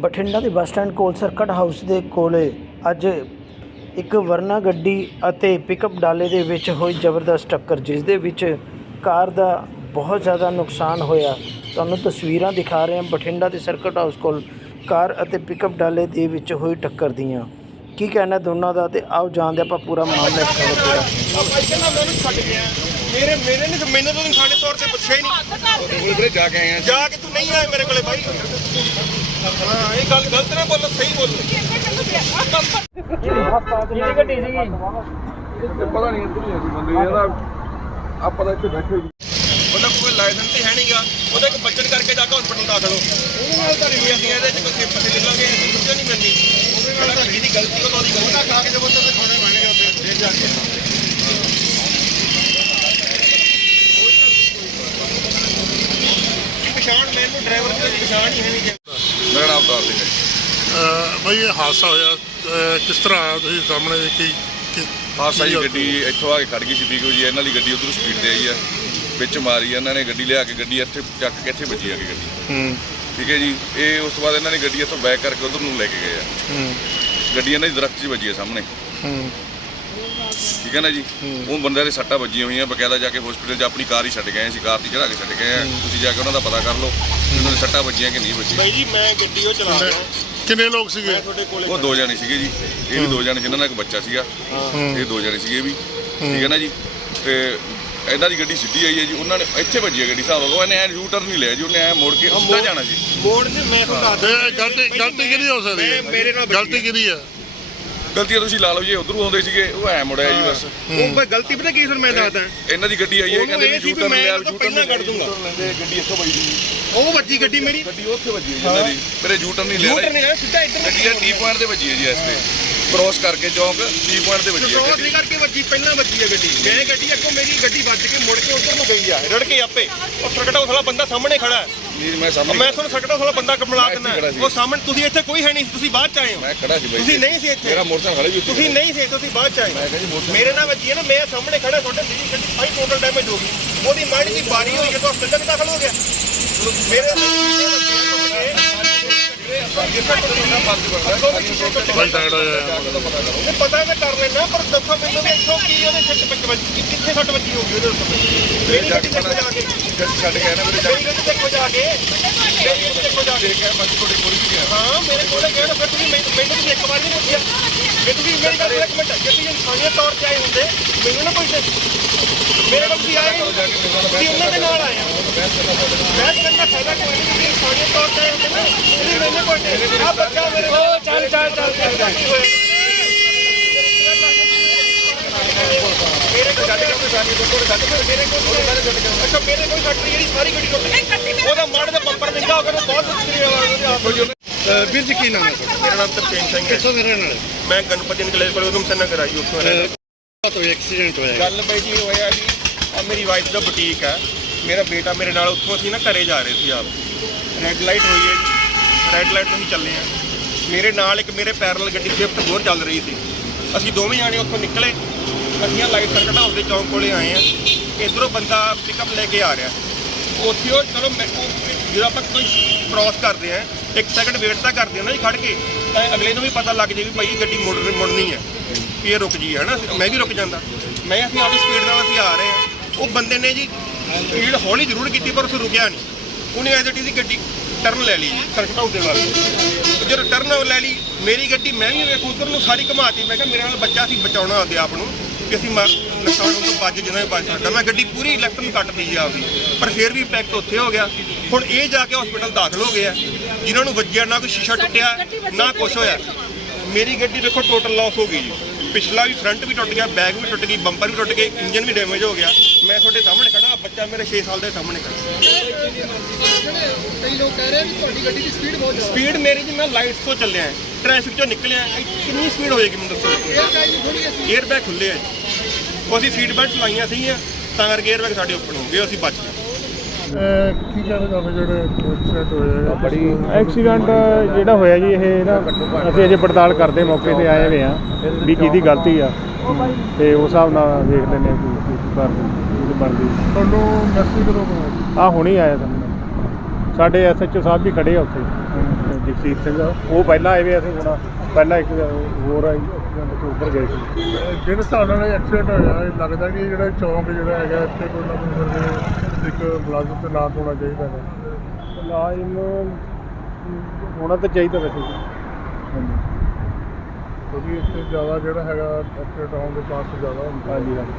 ਬਠਿੰਡਾ ਦੇ bus stand ਕੋਲ circuit house ਦੇ ਕੋਲੇ ਅੱਜ ਇੱਕ ਵਰਨਾ ਗੱਡੀ ਅਤੇ ਪਿਕਅਪ ਡਾਲੇ ਦੇ ਵਿੱਚ ਹੋਈ ਜ਼ਬਰਦਸਤ ਟੱਕਰ ਜਿਸ ਦੇ ਵਿੱਚ ਕਾਰ ਦਾ ਬਹੁਤ ਜ਼ਿਆਦਾ ਨੁਕਸਾਨ ਹੋਇਆ। ਤੁਹਾਨੂੰ ਤਸਵੀਰਾਂ ਦਿਖਾ ਰਹੇ ਹਾਂ। ਬਠਿੰਡਾ ਦੇ ਸਰਕਟ ਹਾਊਸ ਕੋਲ ਕਾਰ ਅਤੇ ਪਿਕਅਪ ਡਾਲੇ ਦੇ ਵਿੱਚ ਹੋਈ ਟੱਕਰ ਦੀਆਂ। ਕੀ ਕਹਿਣਾ ਦੋਨਾਂ ਦਾ? ਤੇ ਆਓ ਜਾਣਦੇ ਆਪਾਂ ਪੂਰਾ ਮਾਮਲਾ ਇਸ ਖਬਰ ਪੂਰਾ ਭਾਈ ਕਹਿੰਦਾ ਮੈਨੂੰ ਛੱਡ ਗਿਆ ਮੇਰੇ ਮੇਰੇ ਨੇ ਮੈਨੂੰ ਤਾਂ ਇਨਸਾਨੀ ਤੌਰ ਤੇ ਪੁੱਛਿਆ ਹੀ ਨਹੀਂ। ਜਾ ਕੇ ਆਏ ਆ ਜਾ ਕੇ ਤੂੰ ਨਹੀਂ ਆਇਆ ਮੇਰੇ ਕੋਲੇ ਭਾਈ ਹਾਂ ਇਹ ਗੱਲ ਗਲਤ ਨਾ ਬੋਲੋ ਸਹੀ ਬੋਲੋ ਪਤਾ ਨਹੀਂ ਇੱਧਰ ਹੀ ਆ ਜੀ ਬੰਦੇ ਇਹਦਾ ਆਪਾਂ ਤਾਂ ਇੱਥੇ ਬੈਠੇ ਜੀ ਉਹਦਾ ਕੋਈ ਲਾਇਸੈਂਸ ਹੀ ਹੈ ਨਹੀਂਗਾ ਉਹਦਾ ਇੱਕ ਬੱਚਨ ਕਰਕੇ ਜਾ ਕੇ ਹਸਪੀਟਲ ਦਾਖਲ ਹੋ ਉਹਦੇ ਨਾਲ ਤਾਂ ਨਹੀਂ ਅਸੀਂ ਇਹਦੇ ਚ ਕੋਈ ਪੇਪਰ ਨਹੀਂ ਲਾਂਗੇ ਅਸੀਂ ਨਹੀਂ ਮਿਲਦੀ ਉਹਦੇ ਨਾਲ ਤਾਂ ਜਿਹਦੀ ਗਲਤੀ ਉਹ ਉਹਦੀ ਗਲਤੀ ਖਾ ਕੇ ਜਬਰ ਤੇ ਥੋੜੇ ਬਣੇਗੇ ਉੱਥੇ ਦੇ ਜਾ ਕੇ ਪਛਾਣ ਮੈਨੂੰ ਡਰਾਈਵਰ ਦੀ ਪਛਾਣ ਹੀ ਹੈ ਨਹੀਂ ਦਾਰ ਸਿੰਘ ਹੈ। ਅਹ ਬਈ ਇਹ ਹਾਦਸਾ ਹੋਇਆ। ਅਹ ਕਿਸ ਤਰ੍ਹਾਂ ਆਇਆ ਤੁਸੀਂ ਸਾਹਮਣੇ ਦੇਖੀ ਕਿ ਹਾਦਸਾ ਜੀ ਗੱਡੀ ਇੱਥੋਂ ਆ ਕੇ ਖੜ ਗਈ ਸੀ ਬੀਕੋ ਜੀ। ਇਹਨਾਂ ਦੀ ਗੱਡੀ ਉਧਰੋਂ ਸਪੀਡ ਤੇ ਆਈ ਆ। ਵਿੱਚ ਮਾਰੀ ਇਹਨਾਂ ਨੇ ਗੱਡੀ ਲਿਆ ਕੇ ਗੱਡੀ ਇੱਥੇ ਚੱਕ ਕੇ ਇੱਥੇ ਵੱਜੀ ਆ ਕੇ ਗੱਡੀ। ਹੂੰ। ਠੀਕ ਹੈ ਜੀ। ਇਹ ਉਸ ਤੋਂ ਬਾਅਦ ਇਹਨਾਂ ਨੇ ਗੱਡੀ ਇੱਥੋਂ ਬੈਕ ਕਰਕੇ ਉਧਰ ਨੂੰ ਲੈ ਕੇ ਗਏ ਆ। ਹੂੰ। ਗੱਡੀ ਇਹਨਾਂ ਦੀ ਦਰਖਤ 'ਚ ਵੱਜੀ ਆ ਸਾਹਮਣੇ। ਹੂੰ। ਠੀਕ ਹੈ ਨਾ ਜੀ? ਉਹ ਬੰਦਿਆਂ ਦੇ ਸੱਟਾਂ ਵੱਜੀਆਂ ਹੋਈਆਂ ਬਕਾਇਦਾ ਜਾ ਕੇ ਹਸਪੀਟਲ 'ਚ ਆਪਣੀ ਕਾਰ ਹੀ ਛੱਡ ਗਏ ਸੀ ਕਾਰ ਦੀ ਚੜਾ ਕੇ ਛੱਡ ਗਏ ਆ। ਤੁਸੀਂ ਜਾ ਕੇ ਉਹਨਾਂ ਦਾ ਪਤਾ ਕਰ ਲਓ ਉਹਨਾਂ ਦੇ ਸੱਟਾਂ ਵੱਜੀਆਂ ਕਿ ਨਹੀਂ ਵੱਜੀਆਂ। ਬਾਈ ਜੀ ਮੈਂ ਗੱਡੀ ਉਹ ਚਲਾ ਰਿਹਾ। ਕਿੰਨੇ ਲੋਕ ਸੀਗੇ? ਮੈਂ ਤੁਹਾਡੇ ਕੋਲੇ ਉਹ ਦੋ ਜਾਣੇ ਸੀਗੇ ਜੀ। ਇਹ ਵੀ ਦੋ ਜਾਣੇ ਜਿਨ੍ਹਾਂ ਦਾ ਇੱਕ ਬੱਚਾ ਸੀਗਾ। ਇਹ ਦੋ ਜਾਣੇ ਸੀਗੇ ਵੀ। ਠੀਕ ਹੈ ਨਾ ਜੀ? ਤੇ ਇਹਨਾਂ ਦੀ ਗੱਡੀ ਸਿੱਧੀ ਆਈ ਹੈ ਜੀ। ਉਹਨਾਂ ਨੇ ਇੱਥੇ ਵੱਜੀ ਹੈ ਗੱਡੀ ਸਾਹਿਬ ਉਹ ਇਹਨੇ ਐ ਯੂ ਟਰਨ ਨਹੀਂ ਲਿਆ ਜੀ। ਉਹਨੇ ਐ ਮੋੜ ਕੇ ਸਿੱਧਾ ਜਾਣਾ ਸੀ ਮੋੜ ਤੇ ਮੈਂ ਤੁਹਾਨੂੰ ਦੱਸ ਗਲਤੀ ਗਲਤੀ ਕਿਹਦੀ ਹੋ ਸਕਦੀ ਹੈ? ਮੈਂ- ਮੇਰੇ ਨਾਲ ਗਲਤੀ ਕਿਹਦੀ ਹੈ? ਗਲਤੀ ਤਾਂ ਤੁਸੀਂ ਲਾ ਲਓ ਜੀ ਉਧਰੋਂ ਆਉਂਦੇ ਸੀਗੇ ਉਹ ਐ ਮੁੜਿਆ ਜੀ ਬਸ। ਉਹ ਕੋਈ ਗਲਤੀ ਪਤਾ ਕੀ ਸਰ ਮੈਂ ਦੱਸਦਾ? ਇਹਨਾਂ ਦੀ ਗੱਡੀ ਆਈ ਹੈ ਕਹਿੰਦੇ ਵੀ ਸੀ ਯੂ ਵੀ ਟਰਨ ਮੈਂ ਲਿਆ ਯੂ ਪਹਿਲਾਂ ਕੱਢ ਦੂੰਗਾ। ਲੈਂਦੇ ਗੱਡੀ ਇੱਥੋਂ ਵੱਜੀ ਉਹ ਵੱਜੀ ਗੱਡੀ ਮੇਰੀ। ਗੱਡੀ ਉੱਥੇ ਵੱਜੀ ਇਹਨਾਂ ਦੀ ਮੇਰੇ ਯੂ ਟਰਨ ਨਹੀਂ ਲਿਆ ਯੂਟਰ ਨਹੀਂ ਸਿੱਧਾ ਇੱਧਰ ਗੱਡੀ ਟੀ ਪੁਆਇੰਟ ਤੇ ਵੱਜੀ ਹੈ ਜੀ ਇਸ ਤੇ। ਕ੍ਰੋਸ ਕਰਕੇ ਚੌਂਕ ਟੀ ਪੁਆਇੰਟ ਤੇ ਵੱਜੀ ਹੈ ਕ੍ਰੋਸ ਨਹੀਂ ਕਰਕੇ ਵੱਜੀ ਪਹਿਲਾਂ ਵੱਜੀ ਹੈ ਗੱਡੀ। ਮੈਂ ਗੱਡੀ ਅੱਗੋਂ ਮੇਰੀ ਗੱਡੀ ਵੱਜ ਕੇ ਮੁੜ ਕੇ ਉੱਧਰ ਨੂੰ ਗਈ ਆ ਰੜ ਕੇ ਆਪੇ। ਉਹ ਸਰਕਟਾ ਵਾਲਾ ਬੰਦਾ ਸਾਹਮਣੇ ਖੜਾ ਹੈ। ਨਹੀਂ ਮੈਂ ਸਾਹਮਣੇ ਮੈਂ ਤੁਹਾਨੂੰ ਸਰਕਟਾ ਵਾਲਾ ਬੰਦਾ ਕਮਲਾ ਦਿੰਦਾ। ਉਹ ਸਾਹਮਣੇ ਤੁਸੀਂ ਇੱਥੇ ਕੋਈ ਹੈ ਨਹੀਂ ਤੁਸੀਂ ਬਾਅਦ ਚ ਆਏ ਹੋ। ਮੈਂ ਖੜਾ ਸੀ ਬਾਈ। ਤੁਸੀਂ ਜੀ। ਨਹੀਂ ਸੀ ਇੱਥੇ। ਮੇਰਾ ਮੋਟਰਸਾਈਕਲ ਖੜਾ ਉੱਥੇ। ਤੁਸੀਂ ਨਹੀਂ ਸੀ ਤੁਸੀਂ ਬਾਅਦ ਚ ਆਏ ਮੈਂ ਕਿਹਾ ਜੀ ਮੋਟਰਸਾਈਕਲ ਮੇਰੇ ਨਾਲ ਵੱਜੀ ਹੈ ਨਾ ਮੈਂ ਸਾਹਮਣੇ ਖੜਾ ਤੁਹਾਡੇ ਮੇਰੀ ਗੱਡੀ ਸਾਰੀ ਟੋਟਲ ਡੈਮੇਜ ਹੋ ਗਈ। ਉਹਦੀ ਮਾੜੀ ਜੀ ਬਾਰੀ ਹੋਈ ਤਾਂ ਹਸਪਤਾਲ ਦਾਖਲ ਹੋ ਗਿਆ। ਮੇਰੇ ਬਈ ਤਗੜਾ ਹੋਇਆ ਇਹ ਪਤਾ ਮੈਂ ਕਰ ਲੈਣਾ ਪਰ ਦੱਸੋ ਮੈਨੂੰ ਵੀ ਇੱਥੋਂ ਕੀ ਉਹਦੇ ਸੱਟ ਵਿੱਚ ਵੱਜੀ ਕਿੱਥੇ ਸੱਟ ਵੱਜੀ ਹੋਊਗੀ ਉਹਦੇ ਉੱਤੇ? ਮੇਰੀ ਗੱਡੀ ਦੇਖੋ ਜਾ ਕੇ। ਛੱਡ ਕੇ ਨਾ ਮੇਰੇ ਗੱਡੀ ਦੇਖੋ ਜਾ ਕੇ ਮੇਰੀ ਗੱਡੀ ਦੇਖੋ ਜਾ ਕੇ ਕੇ ਮੈਂ ਤੁਹਾਡੇ ਕੋਲ ਹੀ ਗਿਆ ਹਾਂ ਮੇਰੇ ਕੋਲੇ ਕਹਿਣਾ ਫਿਰ ਤੁਸੀਂ ਮੈਨੂੰ ਮੈਨੂੰ ਇੱਕ ਵਾਰ ਨਹੀਂ ਪੁੱਛਿਆ। ਜੇ ਤੁਸੀਂ ਮੇਰੀ ਗੱਲ ਇੱਕ ਮਿੰਟ, ਜੇ ਤੁਸੀਂ ਇਨਸਾਨੀਅਤ ਤੌਰ ਤੇ ਆਏ ਹੁੰਦੇ, ਮੈਨੂੰ ਨਾ ਪੁੱਛਦੇ। ਮੇਰੇ ਕੋਲ ਤੁਸੀਂ ਆਏ ਤੁਸੀਂ ਉਹਨਾਂ ਦੇ ਨਾਲ ਆਏ ਮੈਂ ਕਰਨ ਫਾਇਦਾ ਕੋਈ ਨਹੀਂ ਤੁਸੀਂ ਇਨਸਾਨੀਅਤ ਤੌਰ ਤੇ ਹੁੰਦੇ ਨਾ ਤੁਸੀਂ ਮੈਨੂੰ ਪੁੱਛਦੇ ਆ ਬੱਚਾ ਮੇਰੇ ਕੋਲ ਚੱਲ ਚੱਲ ਚੱਲ ਚੱਲ ਮੇਰੇ ਕੋਲ ਗੱਡੀ ਕਿਉਂ ਸਾਰੀ ਕੋਲ ਗੱਡੀ ਮੇਰੇ ਕੋਲ ਅੱਛਾ ਮੇਰੇ ਕੋਲ ਗੱਡੀ ਜਿਹੜੀ ਸਾਰੀ ਗੱਡੀ ਟੁੱਟ ਗਈ ਉਹਦਾ ਮਾੜੇ ਦਾ ਬੰਪਰ ਨਿੱਘਾ ਹੋ ਗਿਆ ਬਹੁਤ ਸੁਸਰੀ ਵਾਲਾ ਵੀਰ ਜੀ ਕੀ ਨਾਮ ਹੈ ਮੇਰਾ ਨਾਮ ਤਰਪੇਨ ਸਿੰਘ ਹੈ। ਕਿੱਥੋਂ ਦੇ ਰਹਿਣ ਵਾਲੇ ਮੈਂ ਗਣਪਤੀ ਨਿਕਲੇ ਕੋਲ ਉਦਮ ਸਿੰਘ ਨਗਰ ਆਈ ਉੱਥੋਂ ਰਹਿੰਦਾ। ਤੋਂ ਐਕਸੀਡੈਂਟ ਹੋਇਆ ਗੱਲ ਬਈ ਜੀ ਹੋਇਆ ਜੀ ਆ ਮੇਰੀ ਵਾਈਫ ਦਾ ਬੁਟੀਕ ਹੈ। ਮੇਰਾ ਬੇਟਾ ਮੇਰੇ ਨਾਲ ਉੱਥੋਂ ਅਸੀਂ ਨਾ ਘਰੇ ਜਾ ਰਹੇ ਸੀ ਆਪ। ਰੈੱਡ ਲਾਈਟ ਹੋਈ ਹੈ ਜੀ। ਰੈੱਡ ਲਾਈਟ ਤੋਂ ਅਸੀਂ ਚੱਲੇ ਆ ਮੇਰੇ ਨਾਲ ਇੱਕ ਮੇਰੇ ਪੈਰਲਲ ਗੱਡੀ ਸ਼ਿਫਟ ਹੋਰ ਚੱਲ ਰਹੀ ਸੀ। ਅਸੀਂ ਦੋਵੇਂ ਜਾਣੇ ਉੱਥੋਂ ਨਿਕਲੇ। ਅਸੀਂ ਲਾਈਟ ਸਰਕਟ ਉਸਦੇ ਚੌਂਕ ਕੋਲੇ ਆਏ ਆ ਇਧਰੋਂ ਬੰਦਾ ਪਿਕਅਪ ਲੈ ਕੇ ਆ ਰਿਹਾ। ਉੱਥੇ ਉਹ ਚਲੋ ਮੈਂ ਜਦੋਂ ਆਪਾਂ ਕੋਈ ਕ੍ਰਾਸ ਕਰਦੇ ਆ ਇੱਕ ਸੈਕਿੰਡ ਵੇਟ ਤਾਂ ਕਰਦੇ ਆ ਨਾ ਜੀ ਖੜ ਕੇ, ਤਾਂ ਅਗਲੇ ਨੂੰ ਵੀ ਪਤਾ ਲੱਗ ਜੇ ਵੀ ਭਾਈ ਇਹ ਗੱਡੀ ਮੁੜ ਮੁੜਨੀ ਹੈ। ਇਹ ਰੁਕ ਜੀ ਹੈ ਨਾ ਮੈਂ ਵੀ ਰੁਕ ਜਾਂਦਾ। ਮੈਂ ਅਸੀਂ ਆਪਣੀ ਸਪੀਡ ਨਾਲ ਅਸੀਂ ਆ ਰਹੇ ਆ ਉਹ ਬੰਦੇ ਨੇ ਜੀ ਸਪੀਡ ਹੌਲੀ ਜ਼ਰੂਰ ਕੀਤੀ ਪਰ ਉਸ ਰੁਕਿਆ ਨਹੀਂ। ਉਹਨੇ ਐਜ਼ ਇਟ ਦੀ ਗੱਡੀ ਟਰਨ ਲੈ ਲਈ ਜੀ ਸਰਕਟ ਹਾਊਸ ਦੇ ਵੱਲ। ਜਦੋਂ ਟਰਨ ਲੈ ਲਈ ਮੇਰੀ ਗੱਡੀ ਮੈਂ ਵੀ ਵੇਖ ਉਧਰ ਨੂੰ ਸਾਰੀ ਘੁਮਾਤੀ। ਮੈਂ ਕਿਹਾ ਮੇਰੇ ਨਾਲ ਬੱਚਾ ਸੀ ਬਚਾਉਣਾ ਆਪਦੇ ਆਪ ਨੂੰ ਕਿ ਅਸੀਂ ਨੁਕਸਾਨ ਤੋਂ ਬਚ ਜਿੰਨਾ ਵੀ ਬਚ ਸਕਦਾ। ਮੈਂ ਗੱਡੀ ਪੂਰੀ ਲੈਫਟ ਨੂੰ ਕੱਟਦੀ ਜੀ ਆਪਦੀ। ਪਰ ਫਿਰ ਵੀ ਇੰਪੈਕਟ ਉੱਥੇ ਹੋ ਗਿਆ। ਹੁਣ ਇਹ ਜਾ ਕੇ ਹਸਪੀਟਲ ਦਾਖਲ ਹੋ ਗਏ ਆ ਜਿਨ੍ਹਾਂ ਨੂੰ ਵੱਜਿਆ ਨਾ ਕੋਈ ਸ਼ੀਸ਼ਾ ਟੁੱਟਿਆ ਨਾ ਕੁਛ ਹੋਇਆ। ਮੇਰੀ ਗੱਡੀ ਦੇਖੋ ਟੋਟਲ ਲਾਸ ਹੋ ਗਈ ਜੀ। ਪਿਛਲਾ ਵੀ ਫਰੰਟ ਵੀ ਟੁੱਟ ਗਿਆ ਬੈਕ ਵੀ ਟੁੱਟ ਗਈ ਬੰਪਰ ਵੀ ਟੁੱਟ ਗਏ ਇੰਜਨ ਵੀ ਡੈਮੇਜ ਹੋ ਗਿਆ। ਮੈਂ ਤੁਹਾਡੇ ਸਾਹਮਣੇ ਖੜਾ ਬੱਚਾ ਮੇਰੇ 6 ਸਾਲ ਦੇ ਸਾਹਮਣੇ ਖੜਾ ਕਈ ਲੋਕ ਕਹਿ ਰਹੇ ਵੀ ਤੁਹਾਡੀ ਗੱਡੀ ਦੀ ਸਪੀਡ ਬਹੁਤ ਜ਼ਿਆਦਾ। ਸਪੀਡ ਮੇਰੀ ਦੀ ਮੈਂ ਲਾਈਟਸ ਤੋਂ ਚੱਲਿਆ ਟ੍ਰੈਫਿਕ ਚੋਂ ਨਿਕਲਿਆ ਕਿੰਨੀ ਸਪੀਡ ਹੋਏਗੀ ਮੈਨੂੰ ਦੱਸੋ। 에ਅਰ ਬੈਗ ਖੁੱਲੇ ਆ ਉਹ ਅਸੀਂ ਸੀਟ ਬੈਲਟ ਲਾਈਆਂ ਸੀਗੀਆਂ ਤਾਂ ਕਰਕੇ 에ਅਰ ਬੈਗ ਸਾਡੇ ਓਪਨ ਹੋ ਗਏ ਅਸੀਂ ਬਚ ਗਏ। ਕੀ ਕਹਿਣਾ ਚਾਹੁੰਦੇ ਜਿਹੜੇ ਐਕਸੀਡੈਂਟ ਹੋਇਆ ਬੜੀ ਐਕਸੀਡੈਂਟ ਜਿਹੜਾ ਹੋਇਆ ਜੀ ਇਹ ਨਾ ਅਸੀਂ ਅਜੇ ਪੜਤਾਲ ਕਰਦੇ ਮੌਕੇ ਤੇ ਆਏ ਹੋਏ ਆ ਵੀ ਕਿਹਦੀ ਗਲਤੀ ਆ। ਤੇ ਉਸ ਹਿਸਾਬ ਨਾਲ ਲੈਂਦੇ ਆ ਕੀ ਕੀ ਕਰਦੇ ਬਣਦੀ। ਤੁਹਾਨੂੰ ਮੈਸੇਜ ਕਦੋਂ ਆ ਹੁਣੀ ਆਇਆ ਸਾਹਮਣੇ ਸਾਡੇ ਐਸਐਚਓ ਸਾਹਿਬ ਵੀ ਖੜੇ ਆ ਉੱਥੇ। ਜਗਸੀਰ ਸਿੰਘ ਉਹ ਪਹਿਲਾਂ ਆਏ ਵੇ ਅਸੀਂ ਹੁਣ ਪਹਿਲਾਂ ਇੱਕ ਹੋਰ ਆਈ ਉੱਧਰ ਗਏ ਸੀ। ਜਿਹੜੇ ਹਿਸਾਬ ਨਾਲ ਐਕਸੀਡੈਂਟ ਹੋਇਆ ਲੱਗਦਾ ਕਿ ਜਿਹੜਾ ਚੌਂਕ ਜਿਹੜਾ ਹੈਗਾ ਇੱਥੇ ਕੋਈ ਨਾ ਕੋਈ ਇੱਕ ਮੁਲਾਜ਼ਮ ਤੇ ਨਾਂ ਹੋਣਾ ਚਾਹੀਦਾ ਹੈ। ਮੁਲਾਜ਼ਮ ਹੋਣਾ ਤਾਂ ਚਾਹੀਦਾ ਵੈਸੇ ਹਾਂਜੀ। ਕਿਉਂਕਿ ਇੱਥੇ ਜ਼ਿਆਦਾ ਜਿਹੜਾ ਹੈਗਾ ਐਕਸੀਡੈਂਟ ਹੋਣ ਦੇ ਚਾਂਸ ਜ਼ਿਆਦਾ ਹੁੰਦੇ ਹਾਂਜੀ ਹਾਂਜੀ।